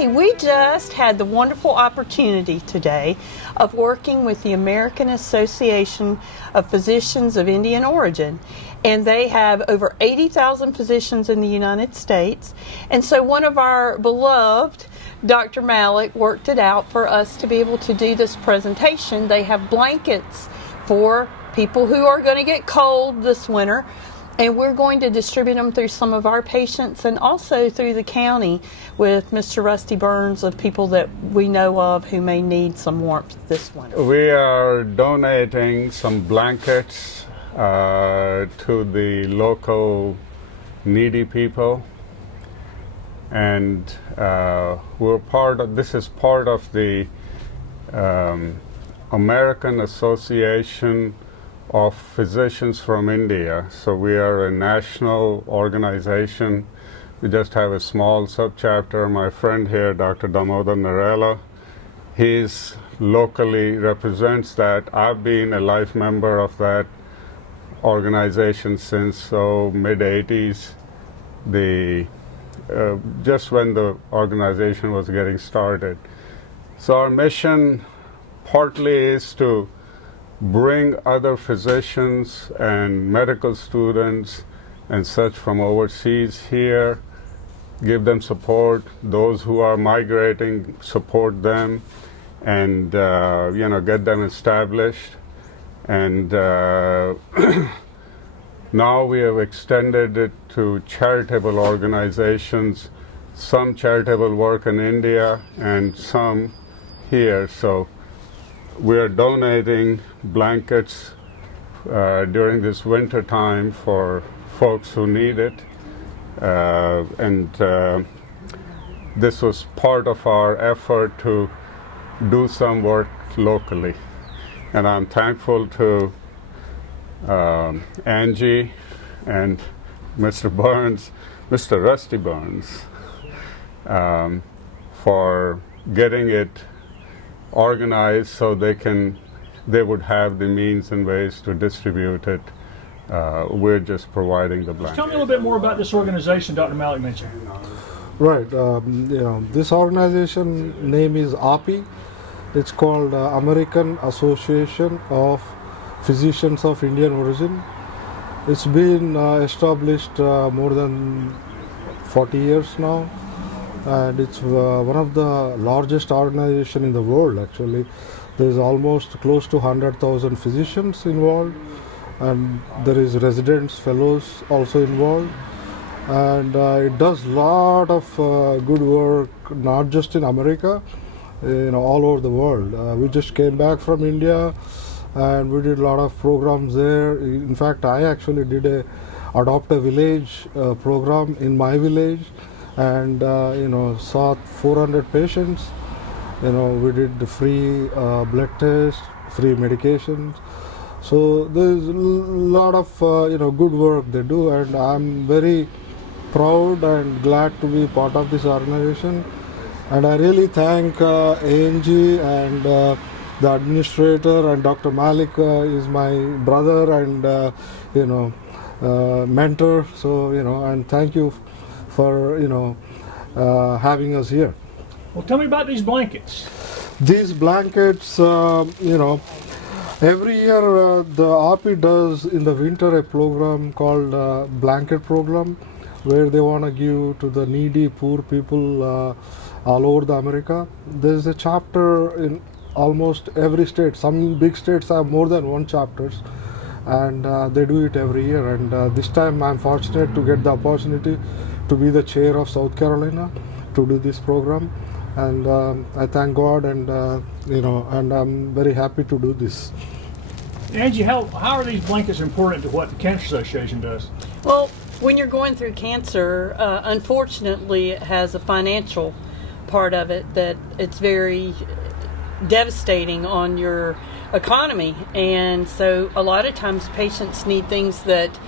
Hey, we just had the wonderful opportunity today of working with the American Association of Physicians of Indian Origin. And they have over 80,000 physicians in the United States. And so one of our beloved, Dr. Malik, worked it out for us to be able to do this presentation. They have blankets for people who are going to get cold this winter. And we're going to distribute them through some of our patients and also through the county with Mr. Rusty Burns of people that we know of who may need some warmth this winter. We are donating some blankets to the local needy people. And this is part of the American Association of Physicians from India. So we are a national organization. We just have a small subchapter. My friend here, Dr. Damodar Narella, he's locally represents that. I've been a life member of that organization since mid-80s. Just when the organization was getting started. So our mission partly is to bring other physicians and medical students and such from overseas here, give them support. Those who are migrating, support them, and get them established. And now we have extended it to charitable organizations, some charitable work in India and some here. So we are donating blankets during this winter time for folks who need it. This was part of our effort to do some work locally. And I'm thankful to Angie and Mr. Burns, Mr. Rusty Burns, for getting it organized so they would have the means and ways to distribute it. We're just providing the blankets. Tell me a little bit more about this organization Dr. Malik mentioned. Right. This organization name is API. It's called American Association of Physicians of Indian Origin. It's been established more than 40 years now, and it's one of the largest organizations in the world. Actually, there's almost close to 100,000 physicians involved, and there is residents, fellows also involved, and it does a lot of good work, not just in America, all over the world. We just came back from India, and we did a lot of programs there. In fact, I actually did a Adopt a Village program in my village, and saw 400 patients. We did the free blood test, free medications. So there's a lot of good work they do, and I'm very proud and glad to be part of this organization. And I really thank Angie and the administrator, and Dr. Malik is my brother and mentor. So and thank you for having us here. Well, tell me about these blankets. These blankets, every year the API does in the winter a program called Blanket Program, where they want to give to the needy, poor people all over the America. There's a chapter in almost every state. Some big states have more than one chapters, and they do it every year. And this time I'm fortunate to get the opportunity to be the chair of South Carolina to do this program. And I thank God, and and I'm very happy to do this. Angie, how are these blankets important to what the Cancer Association does? Well, when you're going through cancer, unfortunately, it has a financial part of it that it's very devastating on your economy. And so a lot of times patients need things that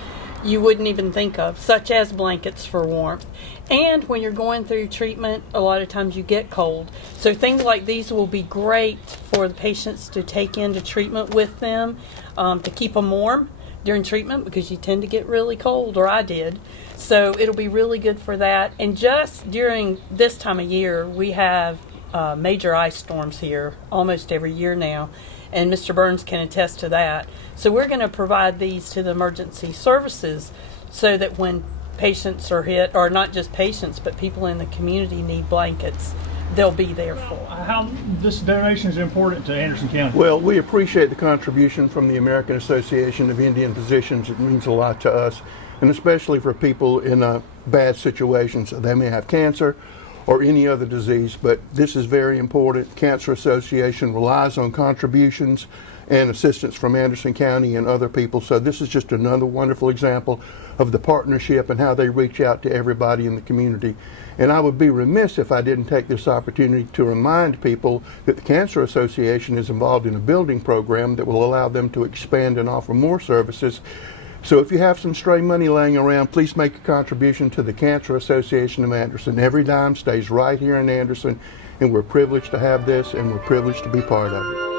you wouldn't even think of, such as blankets for warmth. And when you're going through treatment, a lot of times you get cold. So things like these will be great for the patients to take into treatment with them, to keep them warm during treatment, because you tend to get really cold, or I did. So it'll be really good for that. And just during this time of year, we have major ice storms here almost every year now, and Mr. Burns can attest to that. So we're going to provide these to the emergency services so that when patients are hit, or not just patients, but people in the community need blankets, they'll be there for them. How this donation is important to Anderson County? Well, we appreciate the contribution from the American Association of Indian Physicians. It means a lot to us, and especially for people in bad situations. They may have cancer or any other disease, but this is very important. Cancer Association relies on contributions and assistance from Anderson County and other people. So this is just another wonderful example of the partnership and how they reach out to everybody in the community. And I would be remiss if I didn't take this opportunity to remind people that the Cancer Association is involved in a building program that will allow them to expand and offer more services. So if you have some stray money laying around, please make a contribution to the Cancer Association of Anderson. Every dime stays right here in Anderson, and we're privileged to have this, and we're privileged to be part of it.